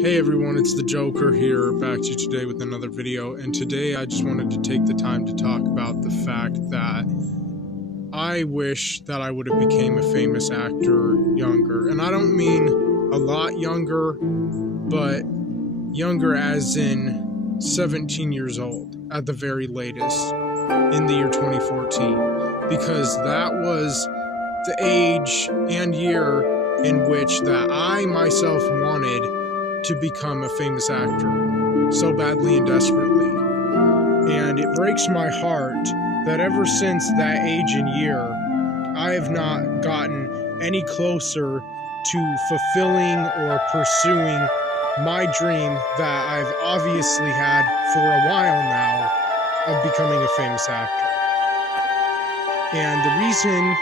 Hey everyone, it's the Joker here, back to you today with another video, and today I just wanted to take the time to talk about the fact that I wish that I would have became a famous actor younger. And I don't mean a lot younger, but younger as in 17 years old, at the very latest, in the year 2014. Because that was the age and year in which that I myself wanted to become a famous actor so badly and desperately. And it breaks my heart that ever since that age and year, I have not gotten any closer to fulfilling or pursuing my dream that I've obviously had for a while now of becoming a famous actor. And the reason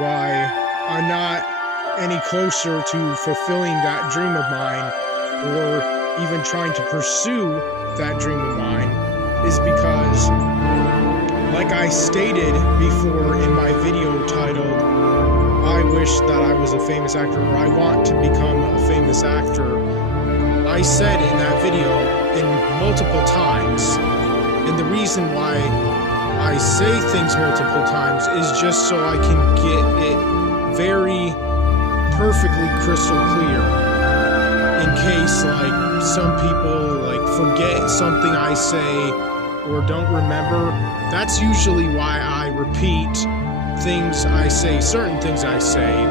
why I'm not any closer to fulfilling that dream of mine, or even trying to pursue that dream of mine, is because, like I stated before in my video titled, I wish that I was a famous actor, or I want to become a famous actor, I said in that video in multiple times, and the reason why I say things multiple times is just so I can get it very perfectly crystal clear, in case like some people like forget something I say or don't remember. That's usually why I repeat things I say, certain things I say,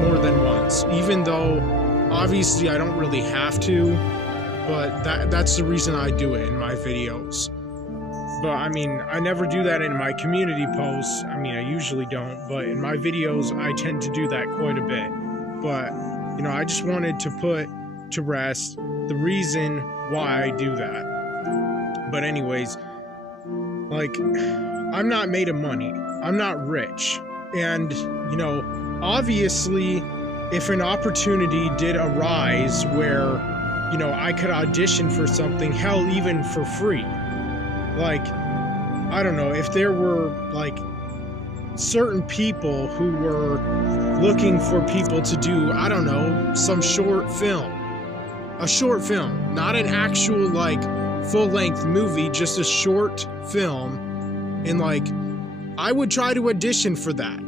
more than once, even though obviously I don't really have to, but that's the reason I do it in my videos. But I mean, I never do that in my community posts. I mean, I usually don't, but in my videos, I tend to do that quite a bit. But, you know, I just wanted to put to rest the reason why I do that. But anyways, like, I'm not made of money. I'm not rich. And, you know, obviously, if an opportunity did arise where, you know, I could audition for something, hell, even for free, like, I don't know, if there were, like, certain people who were looking for people to do, I don't know, some short film. A short film, not an actual, like, full-length movie, just a short film. And, like, I would try to audition for that.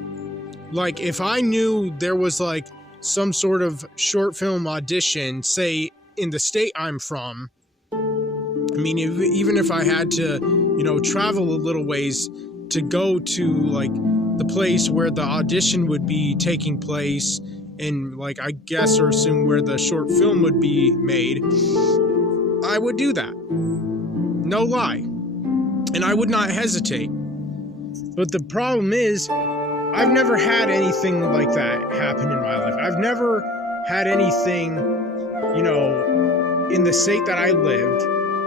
Like, if I knew there was, like, some sort of short film audition, say, in the state I'm from, I mean, even if I had to, you know, travel a little ways to go to, like, the place where the audition would be taking place, and, like, I guess or assume where the short film would be made, I would do that. No lie. And I would not hesitate. But the problem is, I've never had anything like that happen in my life. I've never had anything, you know, in the state that I lived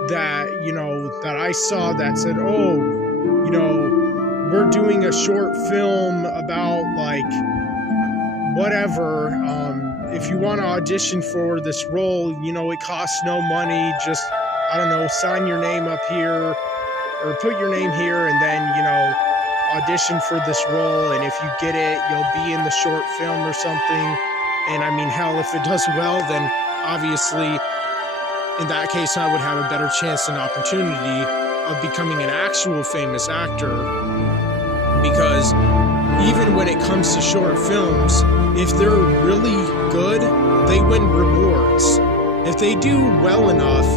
that, you know, that I saw that said, oh, you know, we're doing a short film about, like, whatever, if you want to audition for this role, you know, it costs no money, just, I don't know, sign your name up here, or put your name here, and then, you know, audition for this role, and if you get it, you'll be in the short film or something. And I mean, hell, if it does well, then obviously, in that case, I would have a better chance and opportunity of becoming an actual famous actor, because even when it comes to short films, if they're really good, they win rewards. If they do well enough,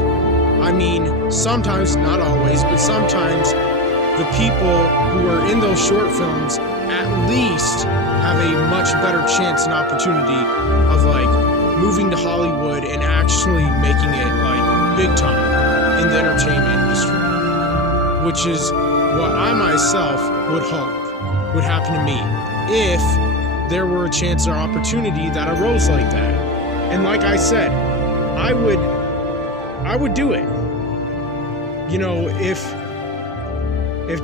I mean, sometimes, not always, but sometimes, the people who are in those short films at least have a much better chance and opportunity of, like, moving to Hollywood and actually making it, like, big time in the entertainment industry. Which is what I myself would hope would happen to me if there were a chance or opportunity that arose like that. And like I said, I would do it. You know, if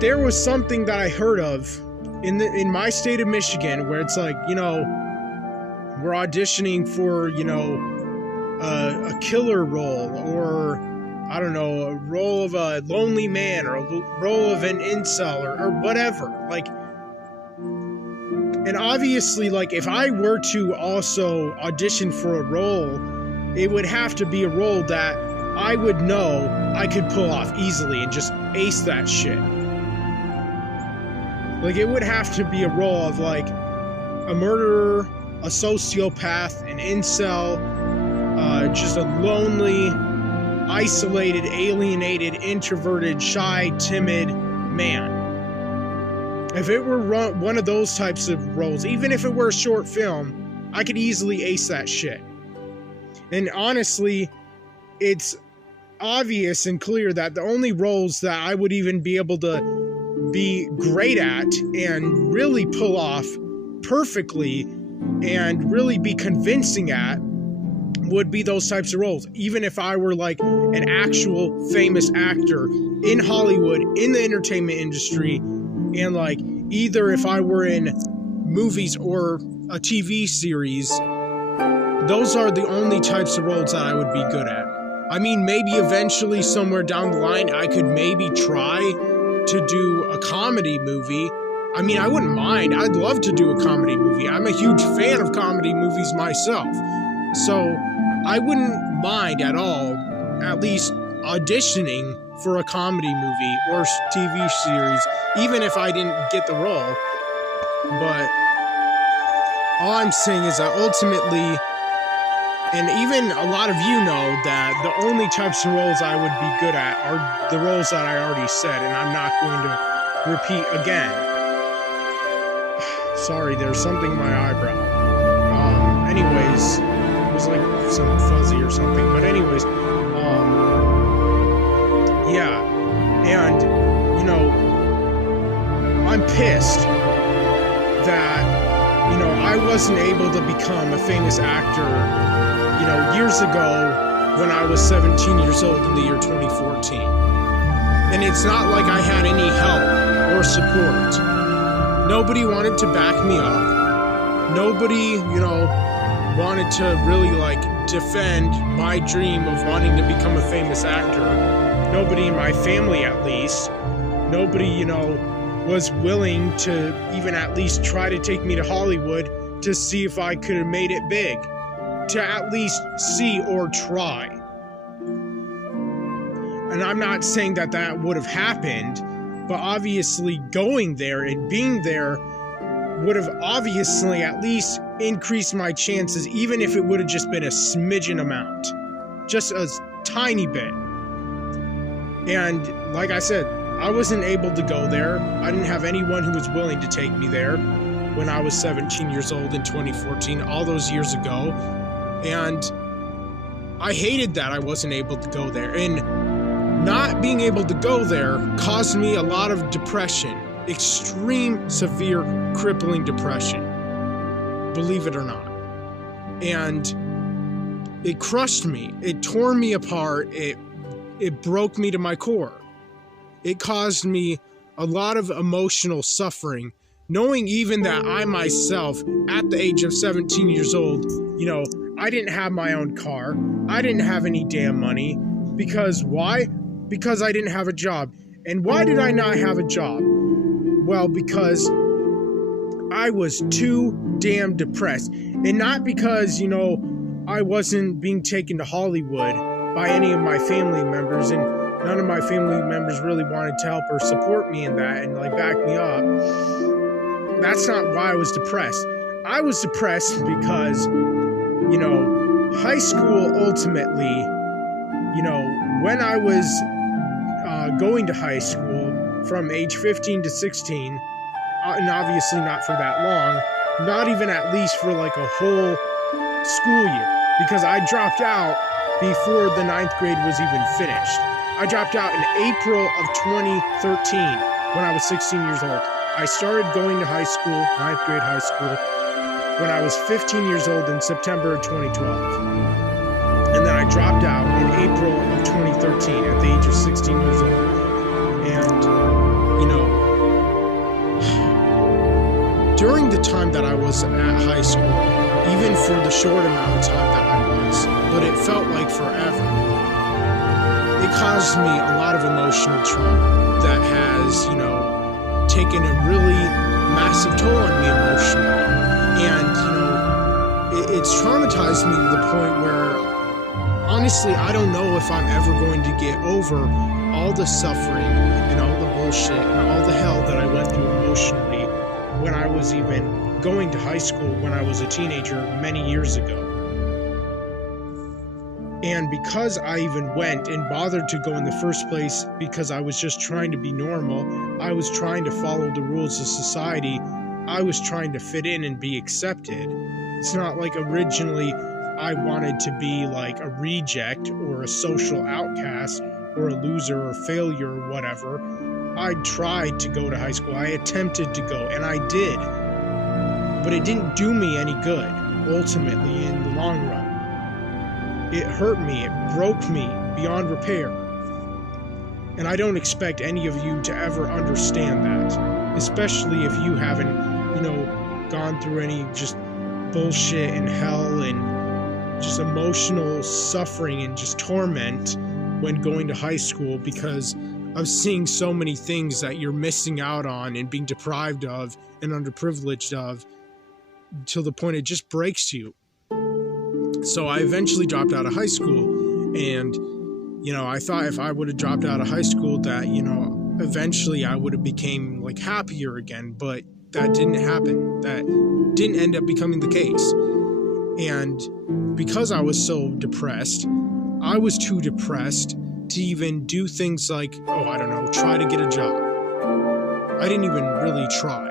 there was something that I heard of in my state of Michigan where it's like, you know, we're auditioning for, you know, a killer role, or I don't know, a role of a lonely man, or a role of an incel, or whatever, like, and obviously, like, if I were to also audition for a role it would have to be a role that I would know I could pull off easily and just ace that shit. Like, it would have to be a role of, like, a murderer, a sociopath, an incel, just a lonely, isolated, alienated, introverted, shy, timid man. If it were one of those types of roles, even if it were a short film, I could easily ace that shit. And honestly, it's obvious and clear that the only roles that I would even be able to be great at and really pull off perfectly and really be convincing at would be those types of roles. Even if I were like an actual famous actor in Hollywood, in the entertainment industry, and like either if I were in movies or a TV series, those are the only types of roles that I would be good at. I mean, maybe eventually somewhere down the line I could maybe try to do a comedy movie. I mean, I wouldn't mind. I'd love to do a comedy movie. I'm a huge fan of comedy movies myself. So I wouldn't mind at all, at least auditioning for a comedy movie or TV series, even if I didn't get the role. But all I'm saying is that ultimately, and even a lot of you know that the only types of roles I would be good at are the roles that I already said, and I'm not going to repeat again. Sorry, there's something in my eyebrow. Anyways, it was like some fuzzy or something. But anyways, yeah. And, you know, I'm pissed that, you know, I wasn't able to become a famous actor, you know, years ago when I was 17 years old in the year 2014. And it's not like I had any help or support. Nobody wanted to back me up. Nobody, you know, wanted to really, like, defend my dream of wanting to become a famous actor. Nobody in my family, at least. Nobody, you know, was willing to even at least try to take me to Hollywood to see if I could have made it big. To at least see or try. And I'm not saying that that would have happened, but obviously going there and being there would have obviously at least increased my chances, even if it would have just been a smidgen amount. Just a tiny bit. And like I said, I wasn't able to go there. I didn't have anyone who was willing to take me there when I was 17 years old in 2014, all those years ago. And I hated that I wasn't able to go there. And not being able to go there caused me a lot of depression. Extreme, severe, crippling depression. Believe it or not. And it crushed me. It tore me apart. It broke me to my core. It caused me a lot of emotional suffering. Knowing even that I myself, at the age of 17 years old, you know, I didn't have my own car. I didn't have any damn money. Because why? Because I didn't have a job. And why did I not have a job? Well, because I was too damn depressed. And not because, you know, I wasn't being taken to Hollywood by any of my family members. And none of my family members really wanted to help or support me in that and, like, back me up. That's not why I was depressed. I was depressed because, you know, high school ultimately, you know, when I was going to high school from age 15 to 16, and obviously not for that long, not even at least for like a whole school year, because I dropped out before the 9th grade was even finished. I dropped out in April of 2013 when I was 16 years old. I started going to high school, 9th grade high school, when I was 15 years old in September of 2012. And then I dropped out in April of 2013 at the age of 16 years old. And, you know, during the time that I was at high school, even for the short amount of time that I was, but it felt like forever, it caused me a lot of emotional trauma that has, you know, taken a really massive toll on me emotionally. And, you know, it's traumatized me to the point where honestly, I don't know if I'm ever going to get over all the suffering and all the bullshit and all the hell that I went through emotionally when I was even going to high school when I was a teenager many years ago. And because I even went and bothered to go in the first place, because I was just trying to be normal, I was trying to follow the rules of society, I was trying to fit in and be accepted. It's not like originally I wanted to be like a reject or a social outcast or a loser or failure or whatever. I tried to go to high school. I attempted to go, and I did. But it didn't do me any good, ultimately, in the long run. It hurt me. It broke me beyond repair. And I don't expect any of you to ever understand that, especially if you haven't, gone through any just bullshit and hell and just emotional suffering and just torment when going to high school because of seeing so many things that you're missing out on and being deprived of and underprivileged of till the point it just breaks you. So I eventually dropped out of high school, and, I thought if I would have dropped out of high school that, eventually I would have became, happier again, but that didn't happen. That didn't end up becoming the case. And because I was so depressed, I was too depressed to even do things like, try to get a job. I didn't even really try.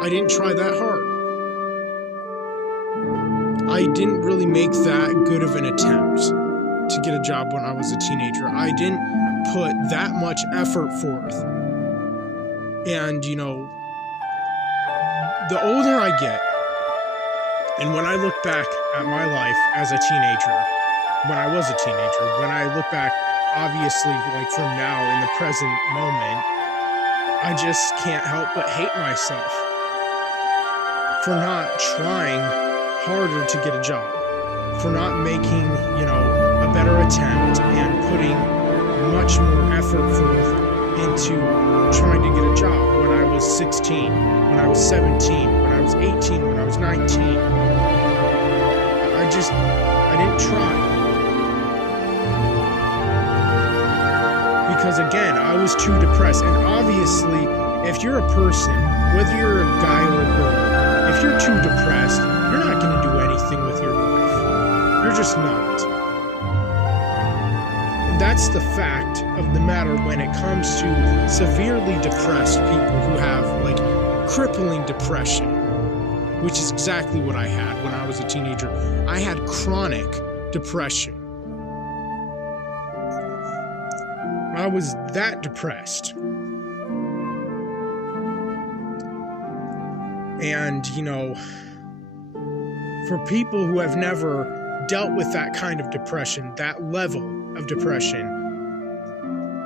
I didn't try that hard. I didn't really make that good of an attempt to get a job when I was a teenager. I didn't put that much effort forth. And, the older I get, and when I look back at my life as a teenager, when I was a teenager, when I look back, obviously, from now in the present moment, I just can't help but hate myself for not trying harder to get a job, for not making, a better attempt and putting much more effort forth into trying to get a job when I was 16, when I was 17, when I was 18, when I was 19. I didn't try. Because again, I was too depressed. And obviously, if you're a person, whether you're a guy or a girl, if you're too depressed, you're not going to do anything with your life. You're just not. And that's the fact of the matter when it comes to severely depressed people who have, crippling depression, which is exactly what I had when I was a teenager. I had chronic depression. I was that depressed. And, for people who have never dealt with that kind of depression, that level of depression,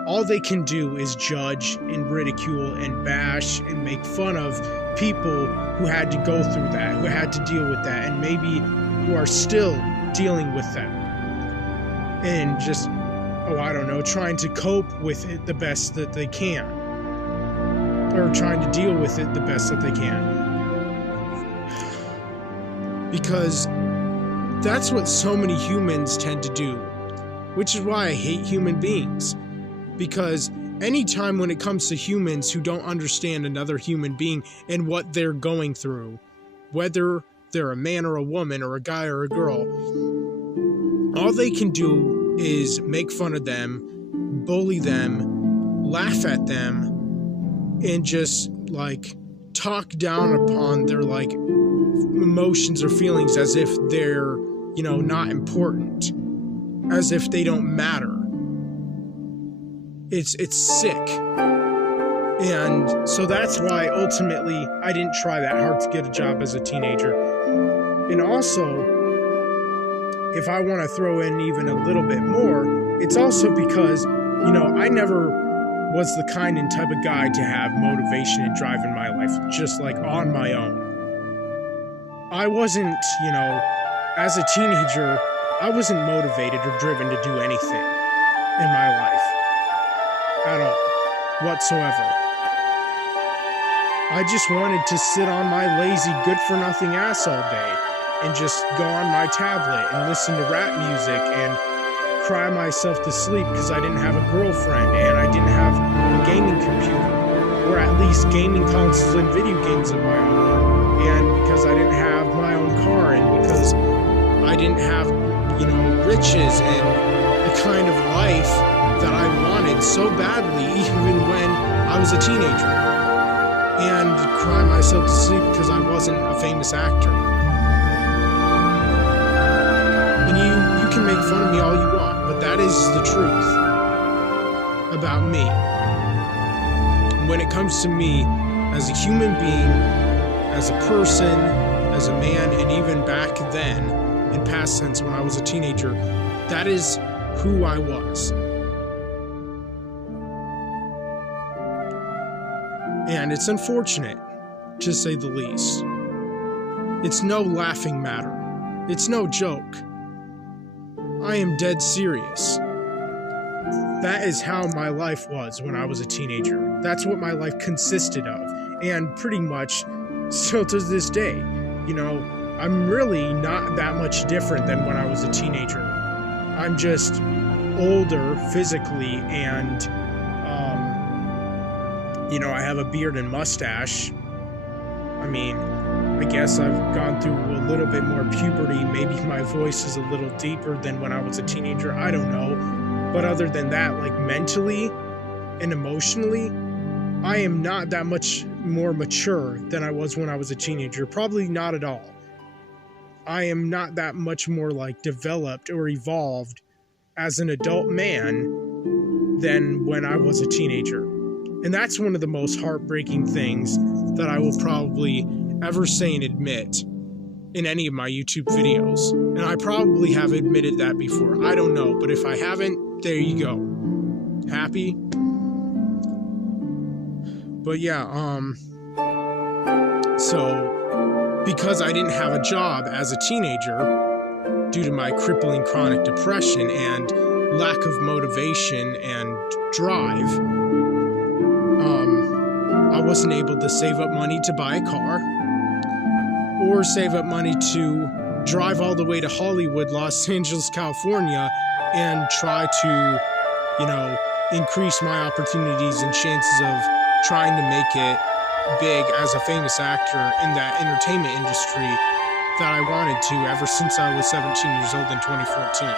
all they can do is judge and ridicule and bash and make fun of people who had to go through that, who had to deal with that, and maybe who are still dealing with that. And just, trying to cope with it the best that they can. Or trying to deal with it the best that they can. Because that's what so many humans tend to do. Which is why I hate human beings. Because anytime when it comes to humans who don't understand another human being and what they're going through, whether they're a man or a woman or a guy or a girl, all they can do is make fun of them, bully them, laugh at them, and just talk down upon their emotions or feelings as if they're, not important, as if they don't matter. It's sick. And so that's why ultimately I didn't try that hard to get a job as a teenager. And also, if I want to throw in even a little bit more, it's also because, I never was the kind and type of guy to have motivation and drive in my life, just on my own. I wasn't, as a teenager, I wasn't motivated or driven to do anything in my life. At all. Whatsoever. I just wanted to sit on my lazy, good-for-nothing ass all day and just go on my tablet and listen to rap music and cry myself to sleep because I didn't have a girlfriend and I didn't have a gaming computer, or at least gaming consoles and video games of my own, and because I didn't have my own car, and because I didn't have, riches and the kind of life that I wanted so badly even when I was a teenager, and cry myself to sleep because I wasn't a famous actor. And you can make fun of me all you want, but that is the truth about me. When it comes to me as a human being, as a person, as a man, and even back then, in past tense when I was a teenager, that is who I was. And it's unfortunate, to say the least. It's no laughing matter. It's no joke. I am dead serious. That is how my life was when I was a teenager. That's what my life consisted of. And pretty much still to this day. I'm really not that much different than when I was a teenager. I'm just older physically, and I have a beard and mustache. I guess I've gone through a little bit more puberty. Maybe my voice is a little deeper than when I was a teenager. I don't know. But other than that, like mentally and emotionally, I am not that much more mature than I was when I was a teenager. Probably not at all. I am not that much more developed or evolved as an adult man than when I was a teenager. And that's one of the most heartbreaking things that I will probably ever say and admit in any of my YouTube videos. And I probably have admitted that before. I don't know. But if I haven't, there you go. Happy? But yeah, so because I didn't have a job as a teenager due to my crippling chronic depression and lack of motivation and drive, I wasn't able to save up money to buy a car or save up money to drive all the way to Hollywood, Los Angeles, California, and try to, increase my opportunities and chances of trying to make it big as a famous actor in that entertainment industry that I wanted to ever since I was 17 years old in 2014.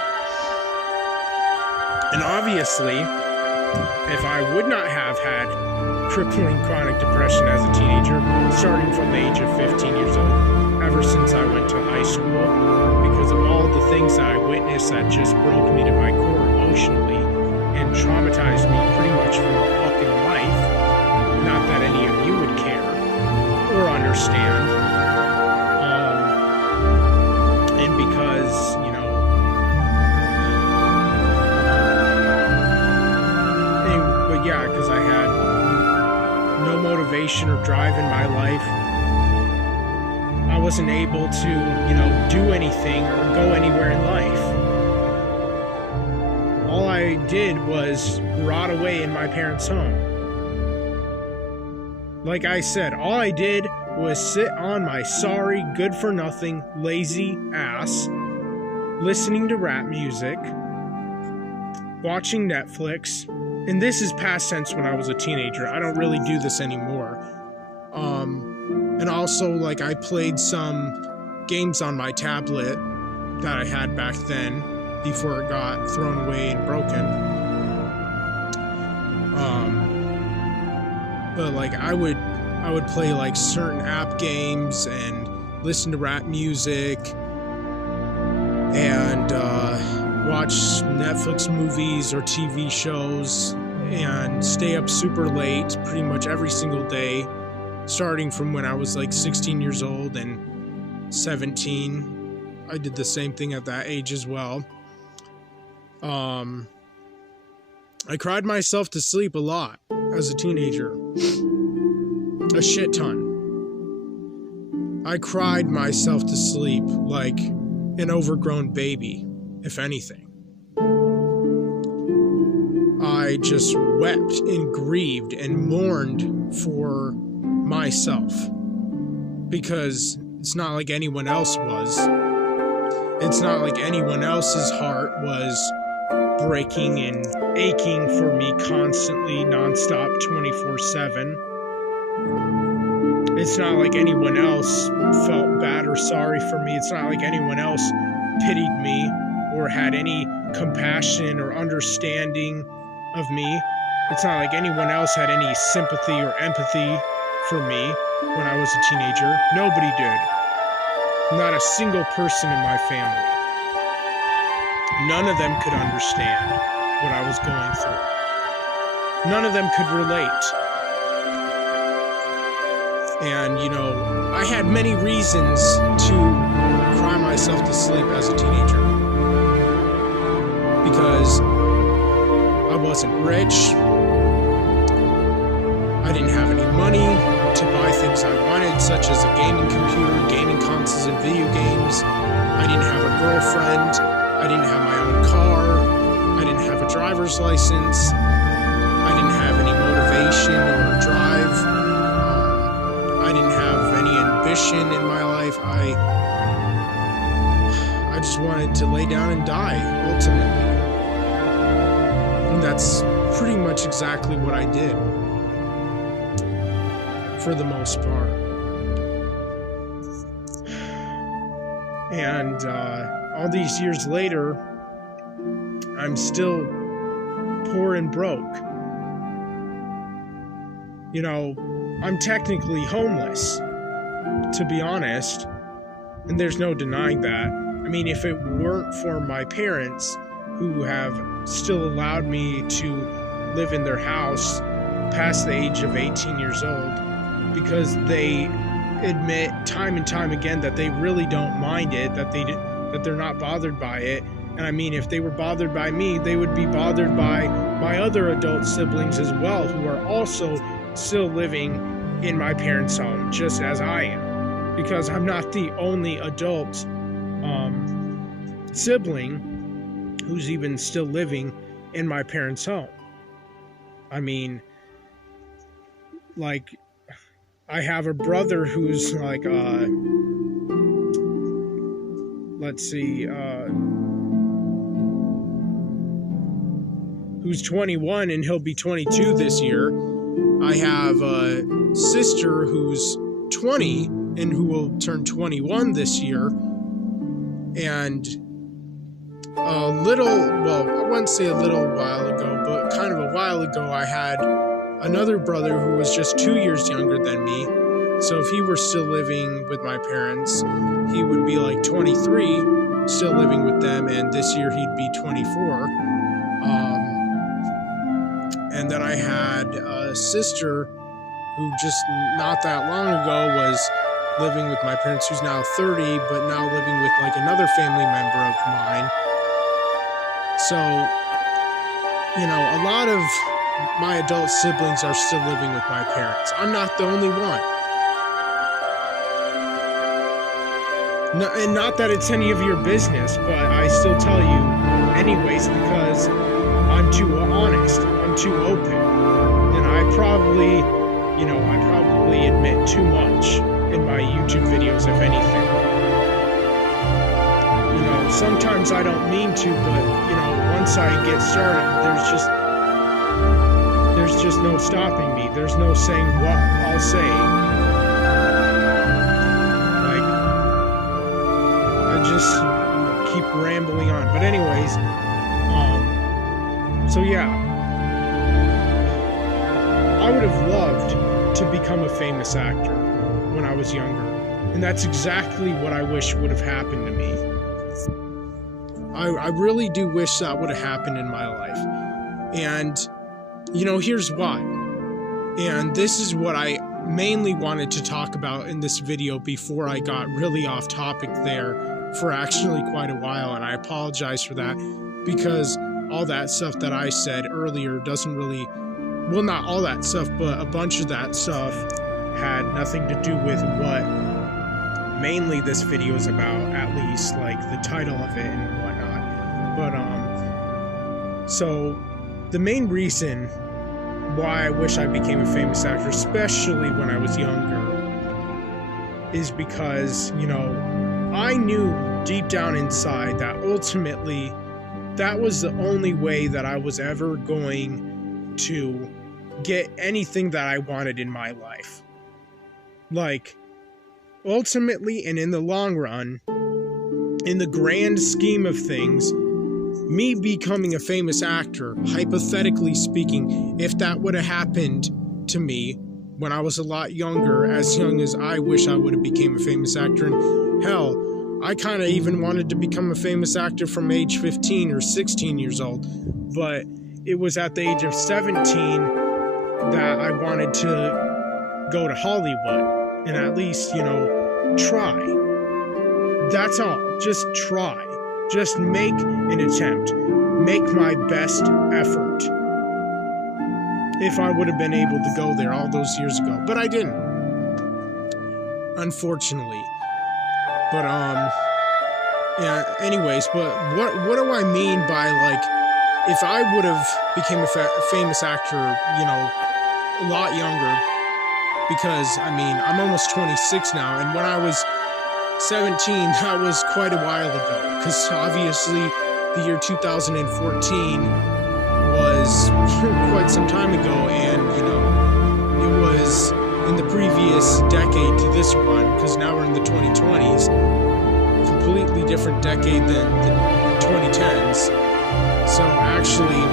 And obviously, if I would not have had crippling chronic depression as a teenager, starting from the age of 15 years old, ever since I went to high school, because of all the things that I witnessed that just broke me to my core emotionally and traumatized me pretty much for fucking life. Not that any of you would care or understand. And because, but yeah, because I had no motivation or drive in my life. I wasn't able to, do anything or go anywhere in life. All I did was rot away in my parents' home. Like I said, all I did was sit on my sorry, good-for-nothing, lazy ass, listening to rap music, watching Netflix, and this is past tense when I was a teenager. I don't really do this anymore. And also, I played some games on my tablet that I had back then before it got thrown away and broken. But I would play certain app games and listen to rap music and watch Netflix movies or TV shows and stay up super late pretty much every single day, starting from when I was 16 years old and 17. I did the same thing at that age as well. I cried myself to sleep a lot as a teenager. A shit ton. I cried myself to sleep like an overgrown baby, if anything. I just wept and grieved and mourned for myself because It's not like anyone else was. It's not like anyone else's heart was breaking and aching for me constantly, nonstop, 24/7. It's not like anyone else felt bad or sorry for me. It's not like anyone else pitied me or had any compassion or understanding of me. It's not like anyone else had any sympathy or empathy for me when I was a teenager. Nobody did. Not a single person in my family. None of them could understand what I was going through. None of them could relate. And, you know, I had many reasons to cry myself to sleep as a teenager. Because I wasn't rich. I didn't have any money to buy things I wanted, such as a gaming computer, gaming consoles, and video games. I didn't have a girlfriend. I didn't have my own car. I didn't have a driver's license. I didn't have any motivation or drive. I didn't have any ambition in my life. I just wanted to lay down and die, ultimately. And that's pretty much exactly what I did, for the most part. And all these years later, I'm still poor and broke. You know, I'm technically homeless, to be honest, and there's no denying that. I mean, if it weren't for my parents, who have still allowed me to live in their house past the age of 18 years old, because they admit time and time again that they really don't mind it, that they're not bothered by it. And I mean, if they were bothered by me, they would be bothered by my other adult siblings as well, who are also still living in my parents' home, just as I am, because I'm not the only adult sibling who's even still living in my parents' home. I mean, like, I have a brother who's like, who's 21, and he'll be 22 this year. I have a sister who's 20 and who will turn 21 this year. And I wouldn't say a little while ago, but kind of a while ago, I had another brother who was just 2 years younger than me. So if he were still living with my parents, he would be like 23, still living with them, and this year he'd be 24. And then I had a sister who just not that long ago was living with my parents, who's now 30, but now living with like another family member of mine. So, you know, a lot of my adult siblings are still living with my parents. I'm not the only one. No, and not that it's any of your business, but I still tell you anyways, because I'm too honest, I'm too open, and I probably admit too much in my YouTube videos, if anything. You know, sometimes I don't mean to, but, you know, once I get started, there's just no stopping me. There's no saying what I'll say. Like, I just keep rambling on. But anyways, so yeah, I would have loved to become a famous actor when I was younger, and that's exactly what I wish would have happened to me. I really do wish that would have happened in my life. And, you know, here's why. And this is what I mainly wanted to talk about in this video before I got really off topic there for actually quite a while, and I apologize for that, because all that stuff that I said earlier doesn't really, well, not all that stuff, but a bunch of that stuff had nothing to do with what mainly this video is about, at least, like the title of it and whatnot. But, so the main reason why I wish I became a famous actor, especially when I was younger, is because, you know, I knew deep down inside that ultimately that was the only way that I was ever going to get anything that I wanted in my life. Like, ultimately and in the long run, in the grand scheme of things, me becoming a famous actor, hypothetically speaking, if that would have happened to me when I was a lot younger, as young as I wish I would have became a famous actor, and hell, I kind of even wanted to become a famous actor from age 15 or 16 years old, but it was at the age of 17 that I wanted to go to Hollywood and at least, you know, try. That's all. Just try. Just make an attempt. Make my best effort. If I would have been able to go there all those years ago. But I didn't. Unfortunately. But, yeah, anyways, but what do I mean by, like, if I would have became a famous actor, you know, a lot younger, because, I mean, I'm almost 26 now, and when I was 17, that was quite a while ago, because obviously the year 2014 was quite some time ago, and, you know, it was in the previous decade to this one, because now we're in the 2020s, completely different decade than the 2010s. So actually,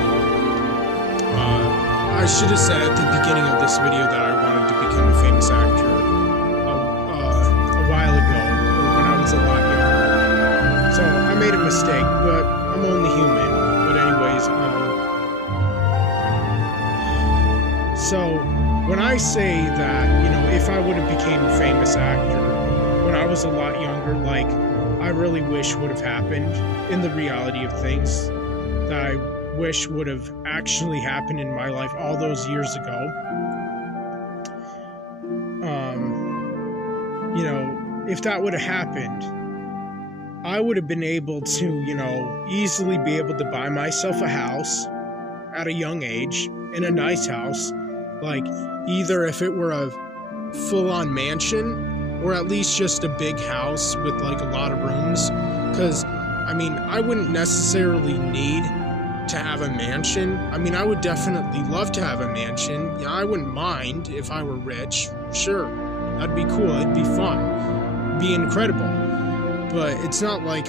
I should have said at the beginning of this video that I wanted to become a famous actor a while ago, when I was a lot younger. So I made a mistake, but I'm only human. But anyways, so when I say that, you know, if I would have became a famous actor when I was a lot younger, like, I really wish would have happened in the reality of things, that I wish would have actually happened in my life all those years ago. You know, if that would have happened, I would have been able to, you know, easily be able to buy myself a house at a young age, in a nice house, like, either if it were a full-on mansion, or at least just a big house with, like, a lot of rooms, because, I mean, I wouldn't necessarily need to have a mansion. I mean, I would definitely love to have a mansion. Yeah, I wouldn't mind if I were rich. Sure, that'd be cool. It'd be fun. It'd be incredible. But it's not like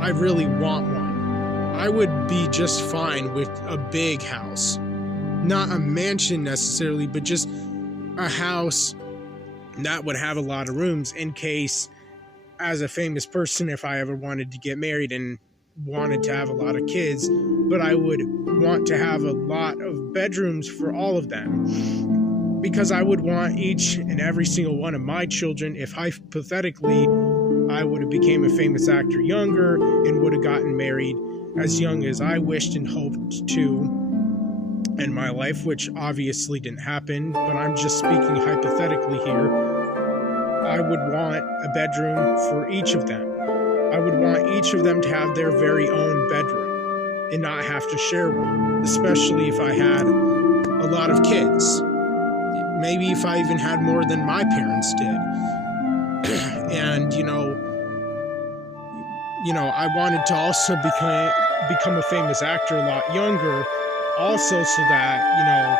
I really want one. I would be just fine with a big house. Not a mansion necessarily, but just a house that would have a lot of rooms in case, as a famous person, if I ever wanted to get married and wanted to have a lot of kids, but I would want to have a lot of bedrooms for all of them, because I would want each and every single one of my children, if hypothetically I would have became a famous actor younger and would have gotten married as young as I wished and hoped to in my life, which obviously didn't happen, but I'm just speaking hypothetically here, I would want a bedroom for each of them. I would want each of them to have their very own bedroom and not have to share one, especially if I had a lot of kids. Maybe if I even had more than my parents did. And, you know, I wanted to also become a famous actor a lot younger, also so that, you know,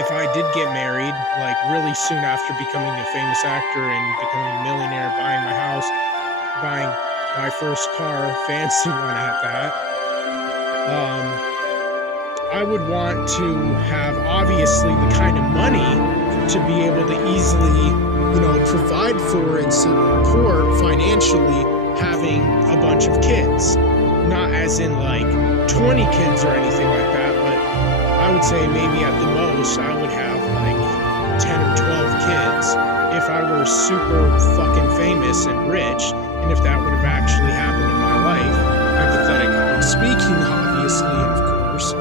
if I did get married, like, really soon after becoming a famous actor and becoming a millionaire, buying my house, buying my first car, fancy one at that, I would want to have, obviously, the kind of money to be able to easily, you know, provide for and support financially having a bunch of kids. Not as in, like, 20 kids or anything like that, but I would say maybe at the most I would have, like, 10 or 12 kids if I were super fucking famous and rich, and if that would have actually happened in my life, hypothetically speaking, obviously, and of course.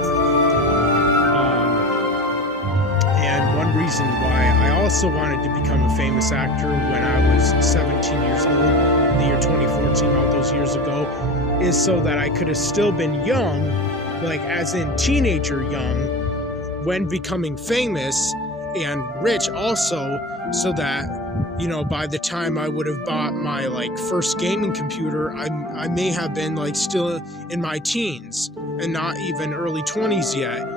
And one reason why I also wanted to become a famous actor when I was 17 years old, in the year 2014, all those years ago, is so that I could have still been young, like, as in teenager young, when becoming famous, and rich also, so that you know, by the time I would have bought my like first gaming computer, I may have been like still in my teens and not even early 20s yet.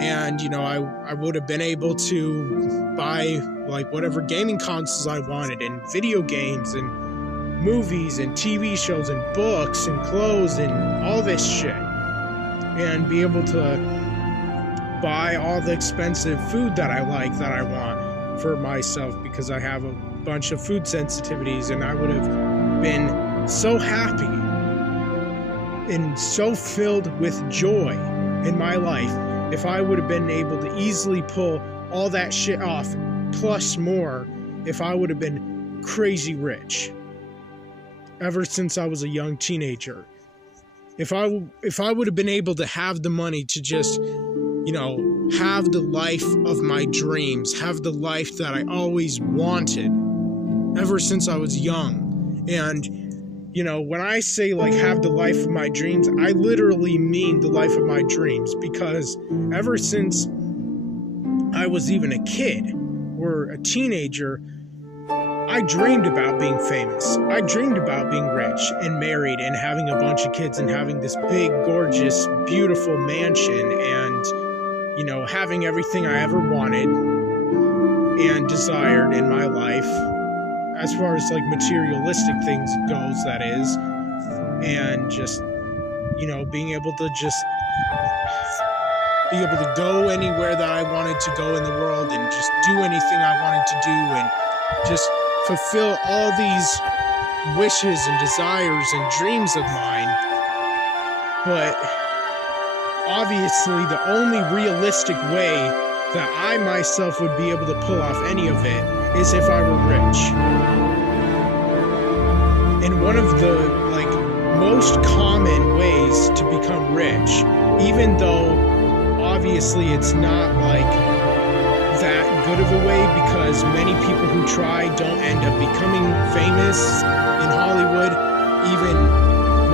And, you know, I would have been able to buy like whatever gaming consoles I wanted, and video games and movies and TV shows and books and clothes and all this shit, and be able to buy all the expensive food that I like, that I want for myself, because I have a bunch of food sensitivities. And I would have been so happy and so filled with joy in my life if I would have been able to easily pull all that shit off, plus more, if I would have been crazy rich ever since I was a young teenager. If I would have been able to have the money to just, you know, have the life of my dreams, have the life that I always wanted ever since I was young. And, you know, when I say like have the life of my dreams, I literally mean the life of my dreams, because ever since I was even a kid or a teenager, I dreamed about being famous. I dreamed about being rich and married and having a bunch of kids and having this big, gorgeous, beautiful mansion, and, you know, having everything I ever wanted and desired in my life, as far as like materialistic things goes, that is. And just, you know, being able to just be able to go anywhere that I wanted to go in the world, and just do anything I wanted to do, and just fulfill all these wishes and desires and dreams of mine. But obviously the only realistic way that I myself would be able to pull off any of it is if I were rich. And one of the like most common ways to become rich, even though obviously it's not like that good of a way, because many people who try don't end up becoming famous in Hollywood, even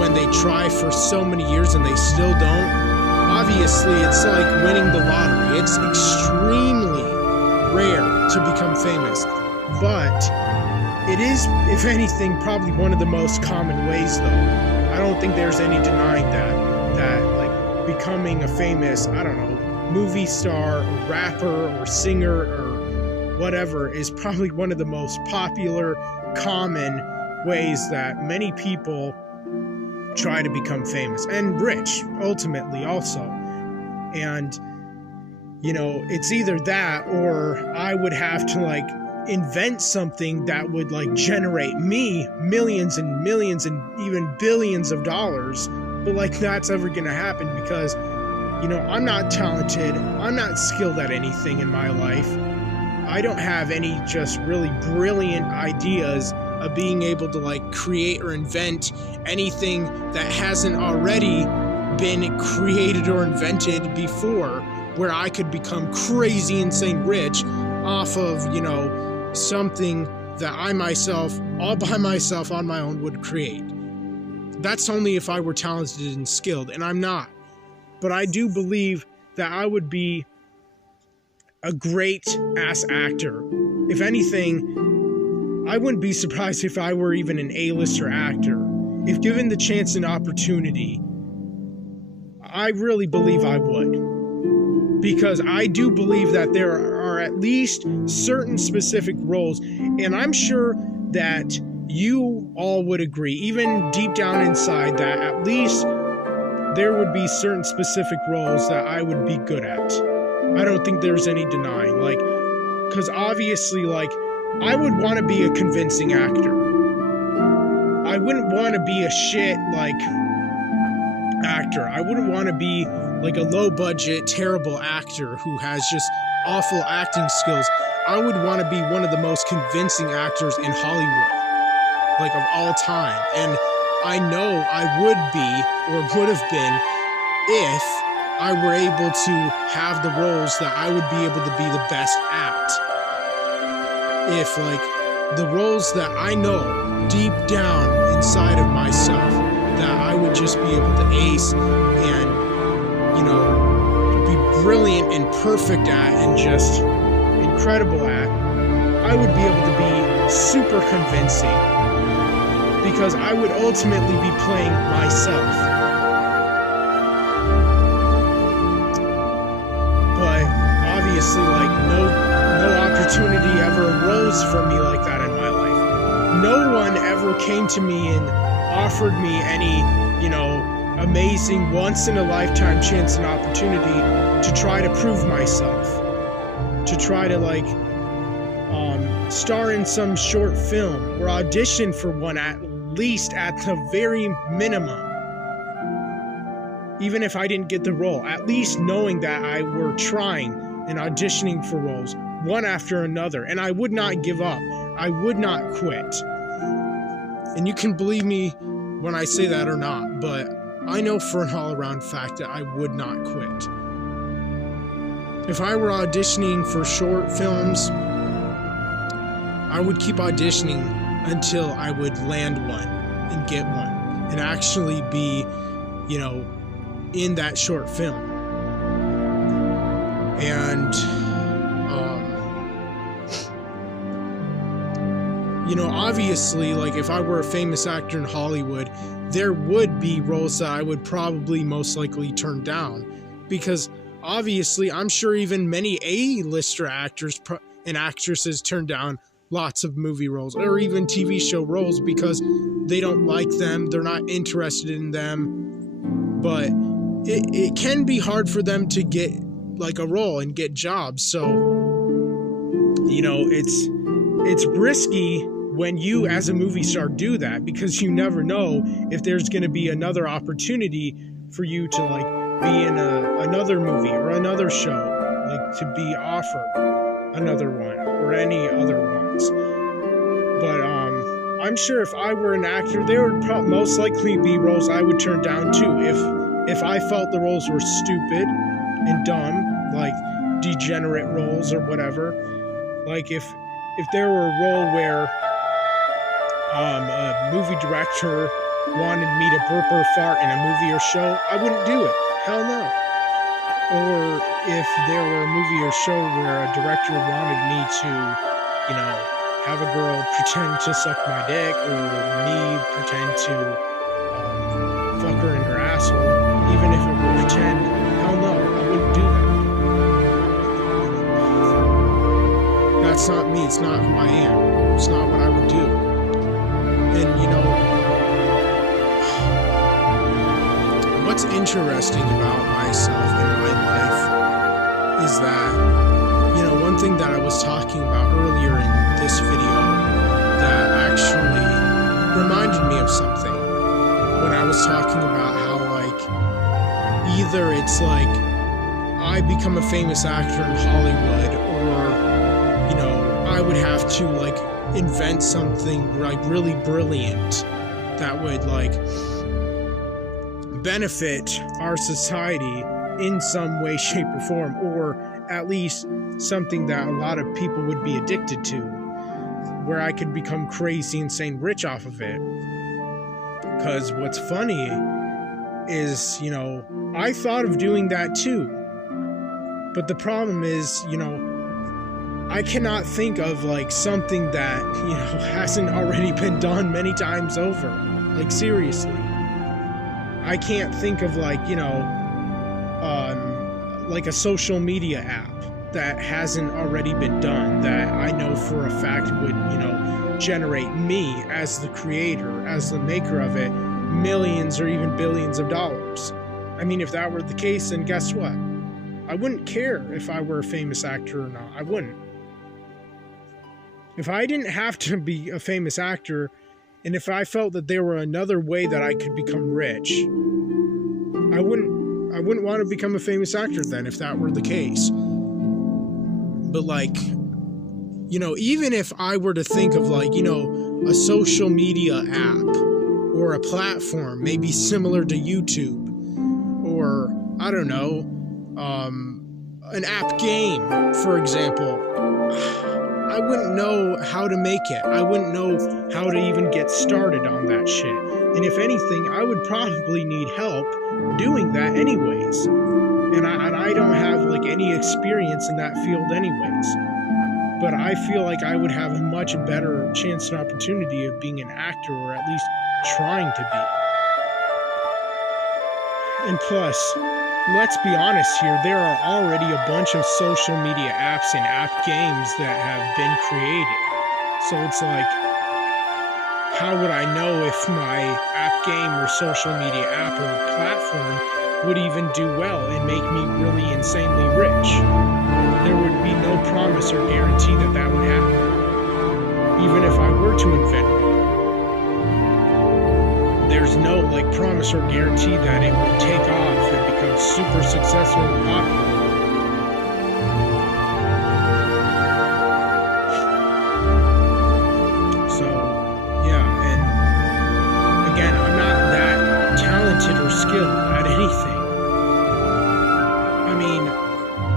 when they try for so many years and they still don't. Obviously, it's like winning the lottery. It's extremely rare to become famous, but it is, if anything, probably one of the most common ways, though. I don't think there's any denying that like becoming a famous, I don't know, movie star or rapper or singer or whatever is probably one of the most popular, common ways that many people try to become famous and rich, ultimately, also. And, you know, it's either that, or I would have to like invent something that would like generate me millions and millions and even billions of dollars. But like that's ever gonna happen, because, you know, I'm not talented, I'm not skilled at anything in my life. I don't have any just really brilliant ideas of being able to like create or invent anything that hasn't already been created or invented before, where I could become crazy, insane rich off of, you know, something that I myself, all by myself on my own, would create. That's only if I were talented and skilled, and I'm not. But I do believe that I would be a great-ass actor. If anything, I wouldn't be surprised if I were even an A-lister actor. If given the chance and opportunity, I really believe I would. Because I do believe that there are at least certain specific roles, and I'm sure that you all would agree, even deep down inside, that at least there would be certain specific roles that I would be good at. I don't think there's any denying, like, because obviously, like, I would want to be a convincing actor. I wouldn't want to be a shit, like, actor. I wouldn't want to be, like, a low-budget, terrible actor who has just awful acting skills. I would want to be one of the most convincing actors in Hollywood, like, of all time. And I know I would be, or would have been, if I were able to have the roles that I would be able to be the best at. If, like, the roles that I know deep down inside of myself that I would just be able to ace and, you know, be brilliant and perfect at and just incredible at, I would be able to be super convincing, because I would ultimately be playing myself. But obviously, like, no opportunity ever arose for me like that in my life. No one ever came to me and offered me any, amazing once-in-a-lifetime chance and opportunity to try to prove myself, to try to, like, star in some short film or audition for one, at least at the very minimum. Even if I didn't get the role, at least knowing that I were trying and auditioning for roles one after another, and I would not give up. I would not quit. And you can believe me when I say that or not, but I know for an all-around fact that I would not quit. If I were auditioning for short films, I would keep auditioning until I would land one and get one and actually be, in that short film. And, obviously, like, if I were a famous actor in Hollywood, there would be roles that I would probably most likely turn down, because obviously I'm sure even many A-lister actors and actresses turn down lots of movie roles or even TV show roles because they don't like them, they're not interested in them. But it can be hard for them to get, like, a role and get jobs. So, it's risky when you as a movie star do that, because you never know if there's going to be another opportunity for you to, like, be in another movie or another show, like, to be offered another one or any other ones. But I'm sure if I were an actor, there would most likely be roles I would turn down too if I felt the roles were stupid and dumb, like degenerate roles or whatever. Like if there were a role where a movie director wanted me to burp or fart in a movie or show, I wouldn't do it. Hell no. Or if there were a movie or show where a director wanted me to, have a girl pretend to suck my dick, or me pretend to fuck her in her asshole, even if it were pretend, hell no, I wouldn't do that. That's not me. It's not who I am. It's not what I would do. And, what's interesting about myself in my life is that, one thing that I was talking about earlier in this video that actually reminded me of something when I was talking about how, like, either it's like I become a famous actor in Hollywood, or, I would have to, like, invent something, like, really brilliant that would, like, benefit our society in some way, shape, or form, or at least something that a lot of people would be addicted to, where I could become crazy, insane rich off of it. Because what's funny is, I thought of doing that too. But the problem is, I cannot think of, like, something that, hasn't already been done many times over. Like, seriously. I can't think of, like, like a social media app that hasn't already been done that I know for a fact would, generate me as the creator, as the maker of it, millions or even billions of dollars. I mean, if that were the case, then guess what? I wouldn't care if I were a famous actor or not. I wouldn't. If I didn't have to be a famous actor, and if I felt that there were another way that I could become rich, I wouldn't want to become a famous actor then, if that were the case. But, like, even if I were to think of, like, a social media app or a platform maybe similar to YouTube, or, I don't know, an app game, for example, I wouldn't know how to make it. I wouldn't know how to even get started on that shit. And if anything, I would probably need help doing that anyways. And I don't have, like, any experience in that field anyways. but I feel like I would have a much better chance and opportunity of being an actor, or at least trying to be. And plus, let's be honest here, there are already a bunch of social media apps and app games that have been created. So it's like, how would I know if my app game or social media app or platform would even do well and make me really insanely rich? There would be no promise or guarantee that that would happen, even if I were to invent one. There's no promise or guarantee that it will take off and become super successful and popular. So, yeah, and again, I'm not that talented or skilled at anything. I mean,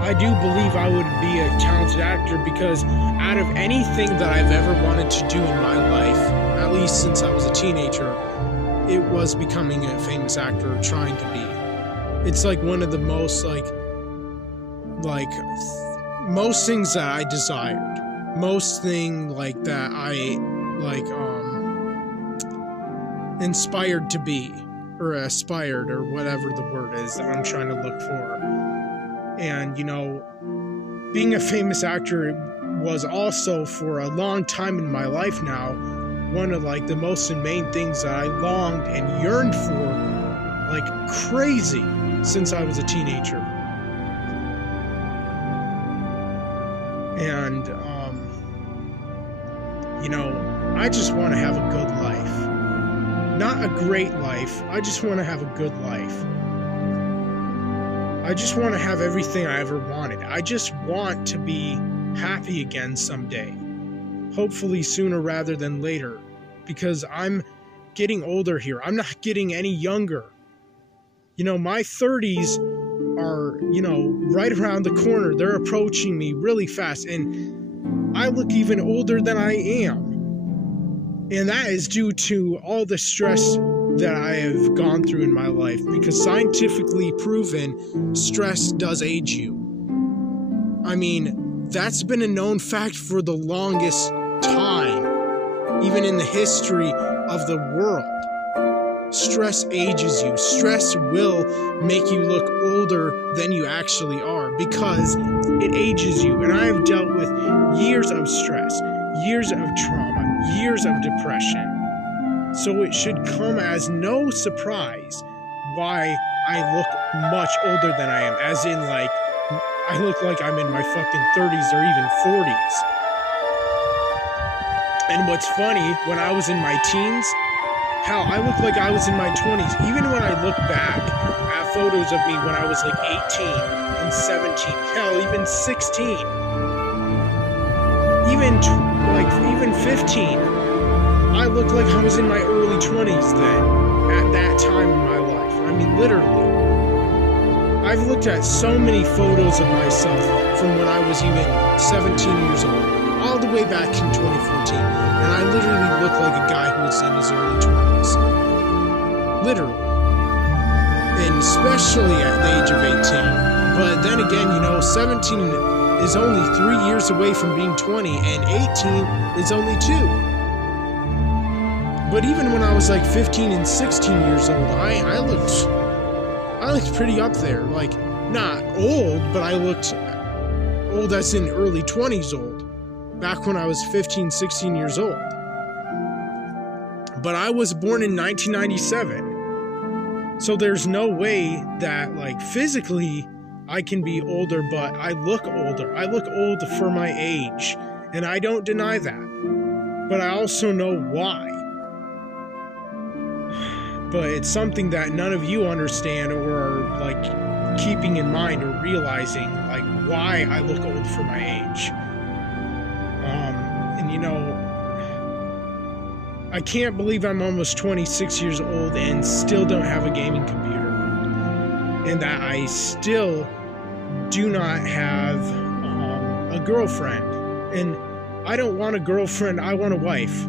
I do believe I would be a talented actor because out of anything that I've ever wanted to do in my life, at least since I was a teenager, it was becoming a famous actor, or trying to be. It's like one of the most most things that I desired, most thing that I inspired to be, or aspired, or whatever the word is that I'm trying to look for. And being a famous actor was also, for a long time in my life now, one of the most main things that I longed and yearned for like crazy since I was a teenager. And I just want to have a good life. Not a great life, I just want to have a good life. I just want to have everything I ever wanted. I just want to be happy again someday. Hopefully sooner rather than later, because I'm getting older here. I'm not getting any younger. My 30s are, right around the corner. They're approaching me really fast, and I look even older than I am. And that is due to all the stress that I have gone through in my life, because scientifically proven, stress does age you. I mean, that's been a known fact for the longest time, even in the history of the world. Stress ages you. Stress will make you look older than you actually are, because it ages you. And I have dealt with years of stress, years of trauma, years of depression. So it should come as no surprise why I look much older than I am, as in I look like I'm in my fucking 30s or even 40s. And what's funny, when I was in my teens, hell, I look like I was in my 20s. Even when I look back at photos of me when I was 18 and 17, hell, even 16, even 15, I look like I was in my early 20s then, at that time in my life. I mean, literally. I've looked at so many photos of myself from when I was even 17 years old, all the way back in 2014, and I literally look like a guy who was in his early 20s. Literally. And especially at the age of 18. But then again, 17 is only 3 years away from being 20, and 18 is only 2. But even when I was 15 and 16 years old, I looked pretty up there. Not old, but I looked old as in early 20s old. Back when I was 15, 16 years old. But I was born in 1997. So there's no way that, physically I can be older, but I look older. I look old for my age. And I don't deny that. But I also know why. But it's something that none of you understand or are, keeping in mind or realizing, why I look old for my age. I can't believe I'm almost 26 years old and still don't have a gaming computer. And that I still do not have a girlfriend. And I don't want a girlfriend, I want a wife.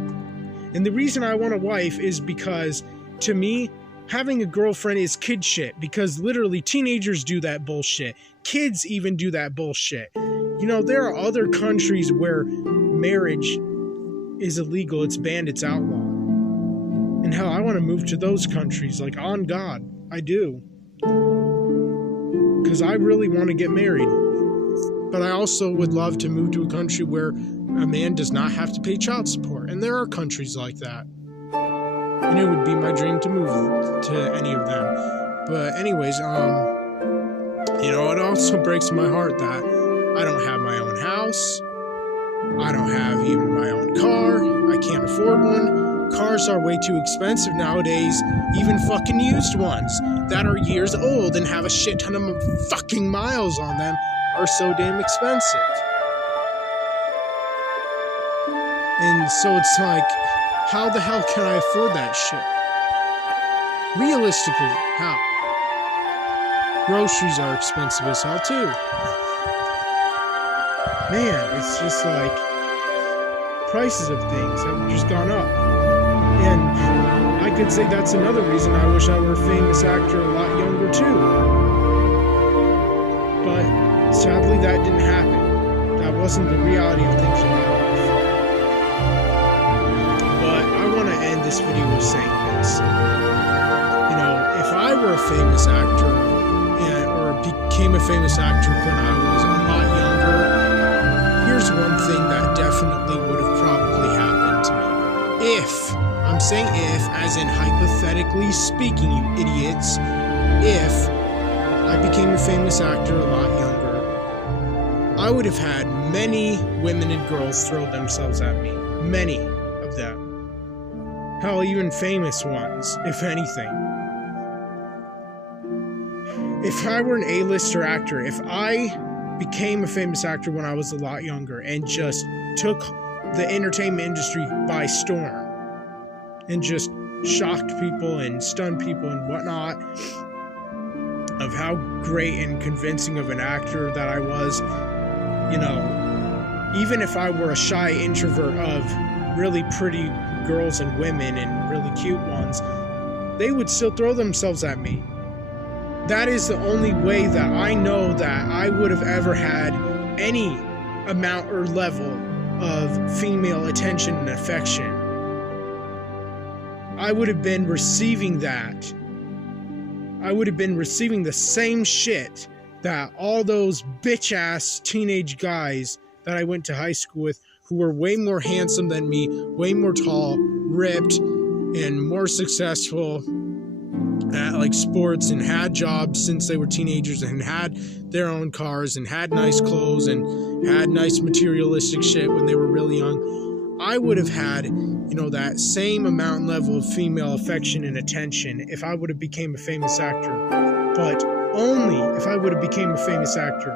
And the reason I want a wife is because, to me, having a girlfriend is kid shit, because literally teenagers do that bullshit. Kids even do that bullshit. You know, there are other countries where marriage is illegal, it's banned, it's outlawed. And hell, I want to move to those countries, like, on God, I do. Because I really want to get married. But I also would love to move to a country where a man does not have to pay child support. And there are countries like that. And it would be my dream to move to any of them. But anyways, you know, it also breaks my heart that I don't have my own house. I don't have even my own car. I can't afford one. Cars are way too expensive nowadays. Even fucking used ones that are years old and have a shit ton of fucking miles on them are so damn expensive. And so it's like, how the hell can I afford that shit? Realistically, how? Groceries are expensive as hell too. Man, it's just like prices of things have just gone up. And I could say that's another reason I wish I were a famous actor a lot younger too. But sadly that didn't happen. That wasn't the reality of things in my life. But I want to end this video with saying this. You know, if I were a famous actor, or became a famous actor when I was a lot younger, here's one thing that definitely would have probably happened to me. If, I'm saying if, as in hypothetically speaking, you idiots, if I became a famous actor a lot younger, I would have had many women and girls throw themselves at me. Many of them. Hell, even famous ones, if anything. If I were an A-lister actor, if I became a famous actor when I was a lot younger and just took the entertainment industry by storm and just shocked people and stunned people and whatnot of how great and convincing of an actor that I was, you know, even if I were a shy introvert of really pretty girls and women and really cute ones, they would still throw themselves at me. That is the only way that I know that I would have ever had any amount or level of female attention and affection. I would have been receiving that. I would have been receiving the same shit that all those bitch-ass teenage guys that I went to high school with, who were way more handsome than me, way more tall, ripped, and more successful at like sports and had jobs since they were teenagers and had their own cars and had nice clothes and had nice materialistic shit when they were really young. I would have had, you know, that same amount and level of female affection and attention if I would have became a famous actor. But only if I would have became a famous actor.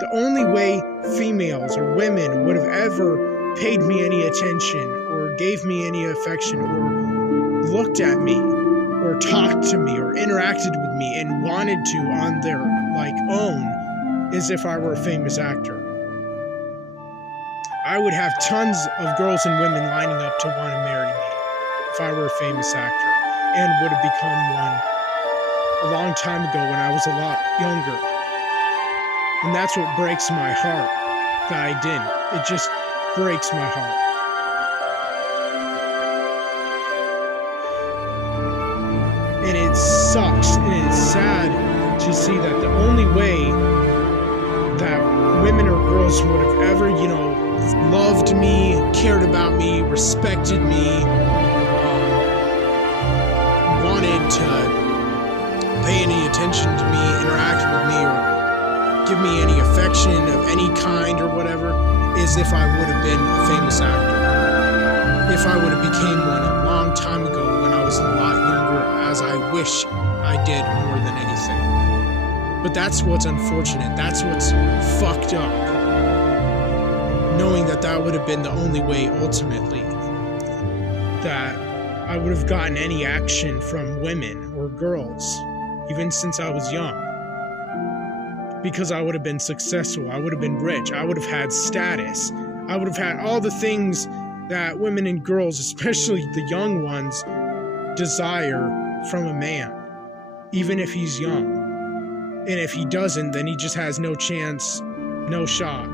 The only way females or women would have ever paid me any attention or gave me any affection or looked at me or talked to me or interacted with me and wanted to on their like own is if I were a famous actor. I would have tons of girls and women lining up to want to marry me if I were a famous actor, and would have become one a long time ago when I was a lot younger. And that's what breaks my heart that I didn't. It just breaks my heart. And it sucks and it's sad to see that the only way that women or girls would have ever, you know, loved me, cared about me, respected me, wanted to pay any attention to me, interact with me, or give me any affection of any kind or whatever, is if I would have been a famous actor. If I would have became one a long time ago when I was a lot younger, as I wish I did more than anything. But that's what's unfortunate. That's what's fucked up. Knowing that that would have been the only way, ultimately, that I would have gotten any action from women or girls, even since I was young. Because I would have been successful, I would have been rich, I would have had status, I would have had all the things that women and girls, especially the young ones, desire from a man, even if he's young. And if he doesn't, then he just has no chance, no shot.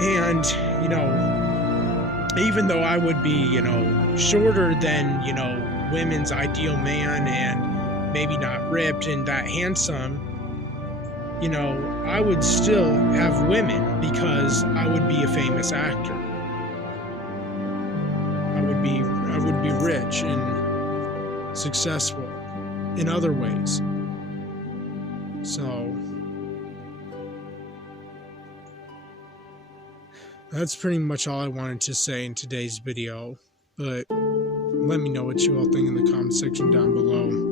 And, you know, even though I would be, you know, shorter than, you know, women's ideal man and maybe not ripped and that handsome, you know, I would still have women because I would be a famous actor. I would be rich and successful in other ways. So that's pretty much all I wanted to say in today's video, but let me know what you all think in the comment section down below.